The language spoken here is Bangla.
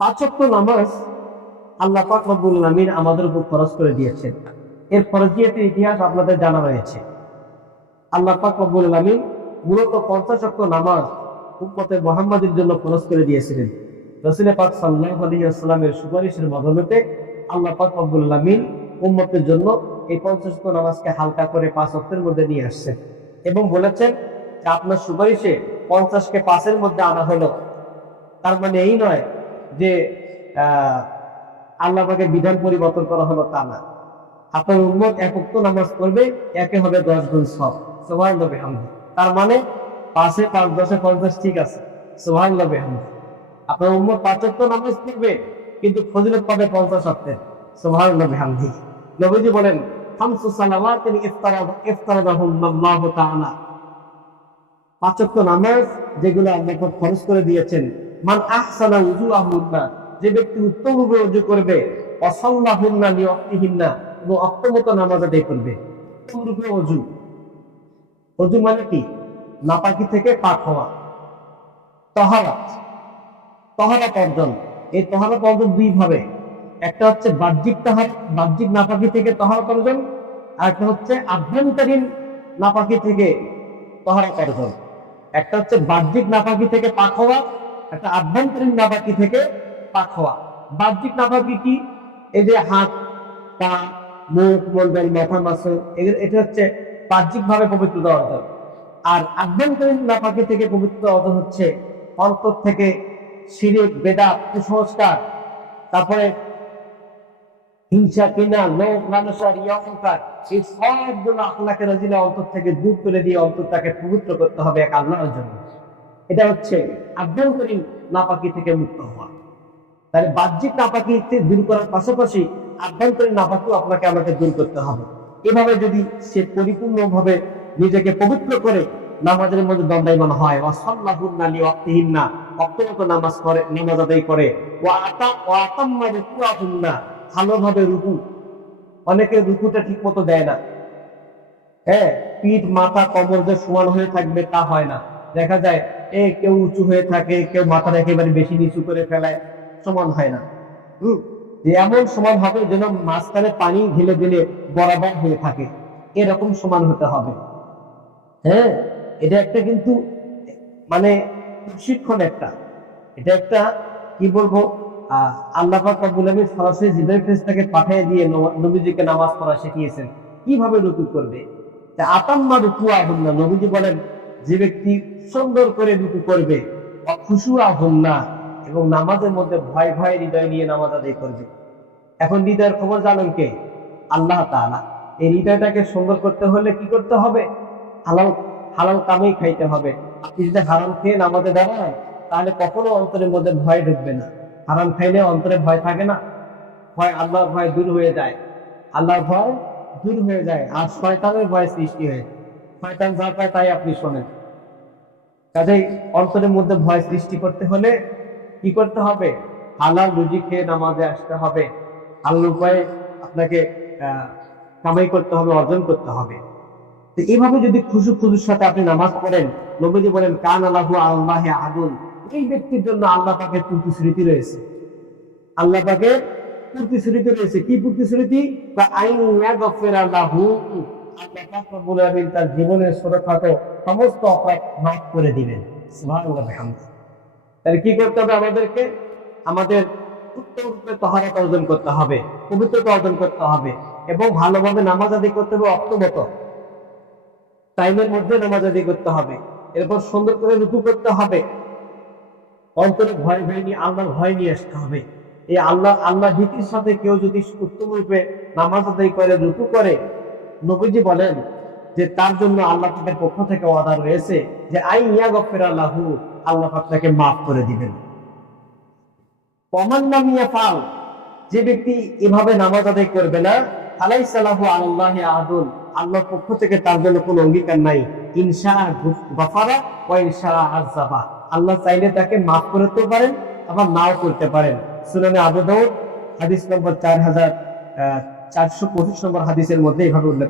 পাঁচ ওয়াক্ত নামাজ আল্লাহ পাক রব্বুল আলামিন আমাদের উপর ফরজ করে দিয়েছেন। এর ফরজিয়তের ইতিহাস আপনাদের জানা রয়েছে। আল্লাহ পাক রব্বুল আলামিন মূলত 50 ওয়াক্ত নামাজ উম্মতে মুহাম্মাদের জন্য ফরজ করে দিয়েছিলেন। রাসূল পাক সাল্লাল্লাহু আলাইহি ওয়াসাল্লামের সুপারিশের মাধ্যমে আল্লাহ পাক রব্বুল আলামিন উম্মতের জন্য এই 50 ওয়াক্ত নামাজকে হালকা করে 5 ওয়াক্তের মধ্যে নিয়ে আসছেন এবং বলেছেন যে আপনার সুপারিশে 50কে 5-এর মধ্যে আনা হলো। তার মানে এই নয় যে আল্লাহ পাকের বিধান পরিবর্তন করা হলো, তা না। আপনার উম্মত এক ওয়াক্ত নামাজ পড়বে, একে হবে 10 গুণ সওয়াব। সুবহানাল্লাহ বিহামদিহি। তার মানে 5-এ 5, 10-এ 50 ঠিক আছে। সুবহানাল্লাহ বিহামদিহি। আপনার উম্মত 5 ওয়াক্ত নামাজ পড়বে কিন্তু ফজিলত পাবে 50 ওয়াক্তের। সুবহানাল্লাহ বিহামদিহি। নবীজি বলেন খামসু সালাওয়াতিন ইফতারাদাহুল্লাহু তাআলা, 5 ওয়াক্ত নামাজ যেগুলো আল্লাহ পাক ফরজ করে দিয়েছেন। মান আহসানা উযুআহুন্না, যে ব্যক্তি উত্তমভাবে ওযু করবে, ওয়াসাল্লাহুন্না লিওয়াক্তিহিন্না, এবং অক্তমতো নামাজ আদায় করবে। উত্তমরূপে ওযু। ওযু মানে কি? নাপাকি থেকে পাক হওয়া। তাহারাত, তাহারাত অর্জন। এই তাহারাত অর্জন দুই ভাবে। একটা হচ্ছে বাহ্যিক তাহারাত, বাহ্যিক নাপাকি থেকে তাহারাত অর্জন, আর একটা হচ্ছে আভ্যন্তরীণ নাপাকি থেকে তাহারাত অর্জন। একটা হচ্ছে বাহ্যিক নাপাকি থেকে পাক হওয়া, একটা আভ্যন্তরীণ নাপাকি থেকে পাক হওয়া। বাহ্যিক নাপাকি কি? এই যে হাত, পা, মুখ, মন্ডল, মাথা, মাসল, এটা হচ্ছে বাহ্যিক ভাবে পবিত্রতা অর্জন। আর আভ্যন্তরীণ নাপাকি থেকে পবিত্রতা অর্জন হচ্ছে অন্তর থেকে শিরক, বেদাত, কুসংস্কার, তারপরে হিংসা, কিনা, লোভ, লালসা, রিয়া, অহংকার, এই সবগুলো আল্লাহকে রাজিলে অন্তর থেকে দূর করে দিয়ে অন্তরটাকে পবিত্র করতে হবে এক আল্লাহর জন্য। এটা হচ্ছে আভ্যন্তরীণ নাপাকি থেকে মুক্ত হওয়া। তাহলে বাহ্যিক নাপাকি দূর করার পাশাপাশি আভ্যন্তরীণ নাপাকিও আপনাকে আমাকে দূর করতে হবে। এভাবে যদি সে পরিপূর্ণভাবে নিজেকে পবিত্র করে নামাজের মধ্যে দণ্ডায়মান হয়, ওয়াসাল্লাহুন্না লিওয়াক্তিহিন্না, অক্তমতো নামাজ করে, নামাজ আদায় করে, ওয়া আতাম্মা রুকুআহুন্না, ভালোভাবে রুকু। অনেকে রুকুটা ঠিক মতো দেয় না। হ্যাঁ, পিঠ, মাথা, কমর যে সমান হয়ে থাকবে তা হয় না। দেখা যায় কেউ উঁচু হয়ে থাকে, কেউ মাথা একেবারে বেশি নিচু করে ফেলায়, সমান হয় না। যে এমন সমান হবে যেন মাঝখানে পানি ঢেলে দিলে বরাবর হয়ে থাকে, এরকম সমান হতে হবে। হ্যাঁ, এটা একটা কিন্তু মানে প্রশিক্ষণ একটা, এটা একটা কি বলবো, আল্লাহ পাক রব্বুল আলামিন সরাসরি জিবরাইল ফেরেশতাকে পাঠিয়ে দিয়ে নবীজিকে নামাজ পড়া শিখিয়েছেন কিভাবে রুকু করবে। আতাম্মা রুকুআহুন্না, নবীজি বলেন যে ব্যক্তি সুন্দর করে রুকু করবে, খুশুআহুন্না, এবং নামাজের মধ্যে ভয় ভয় হৃদয় নিয়ে নামাজ আদায় করবে। এখন হৃদয়ের খবর জানেন কে? আল্লাহ তাআলা। এই হৃদয়টাকে সুন্দর করতে হলে কি করতে হবে? হালাল হালাল কামেই খাইতে হবে। আপনি যদি হারাম খেয়ে নামাজে দাঁড়ান তাহলে কখনো অন্তরের মধ্যে ভয় ঢুকবে না। হারাম খাইলে অন্তরে ভয় থাকে না, ভয়, আল্লাহর ভয় দূর হয়ে যায়। আল্লাহর ভয় দূর হয়ে যায় আর শয়তানের ভয় সৃষ্টি হয়। শয়তান যা পায় তাই আপনি শোনেন। কাজেই অন্তরের মধ্যে ভয় সৃষ্টি করতে হলে কি করতে হবে? হালাল রুজি খেয়ে নামাজে আসতে হবে। হালাল উপায়ে আপনাকে কামাই করতে হবে, অর্জন করতে হবে। তো এইভাবে যদি খুশুর সাথে আপনি নামাজ পড়েন, নবীজি বলেন কান আল্লাহু আল্লাহে আদুল, এই ব্যক্তির জন্য আল্লাহ পাকের প্রতিশ্রুতি রয়েছে। আল্লাহ পাকের প্রতিশ্রুতি রয়েছে। কি প্রতিশ্রুতি? আল্লাহ পাক রব্বুল আলামিন তার জীবনের ছোটখাটো সমস্ত অপরাধ মাফ করে দিবেন। সুবহানাল্লাহ বিহামদিহি। তাহলে কি করতে হবে আমাদেরকে? আমাদের উত্তমরূপে তাহারাত অর্জন করতে হবে, পবিত্রতা অর্জন করতে হবে, এবং ভালোভাবে নামাজ আদায় করতে হবে, অক্তমতো টাইমের মধ্যে নামাজ আদায় করতে হবে। এরপর সুন্দর করে রুকু করতে হবে। অন্তরে ভয় ভয় নিয়ে আল্লাহর ভয় নিয়ে আসতে হবে। এই আল্লাহ ভীতির সাথে কেউ যদি উত্তম রূপে নামাজ আদায় করে, রুকু করে, নবীজি বলেন যে তার জন্য আল্লাহ পাকের পক্ষ থেকে ওয়াদা রয়েছে যে ইয়াগফিরা লাহু, আল্লাহ পাক তাকে মাফ করে দিবেন। ওমান লাম ইয়াফআল, যে ব্যক্তি এভাবে নামাজ আদায় করবে না, আলাইসা লাহু আলাল্লাহি আহাদুন, আল্লাহর পক্ষ থেকে তার জন্য কোনো অঙ্গীকার নাই। ইনশা গফারা ওয়া ইনশা আযাবা, আল্লাহ চাইলে তাকে মাফ করতে পারেন, আবার নাও করতে পারেন। সুনানে আবু দাউদ হাদিস নম্বর 4425 নম্বর হাদিসের মধ্যে এভাবে উল্লেখ।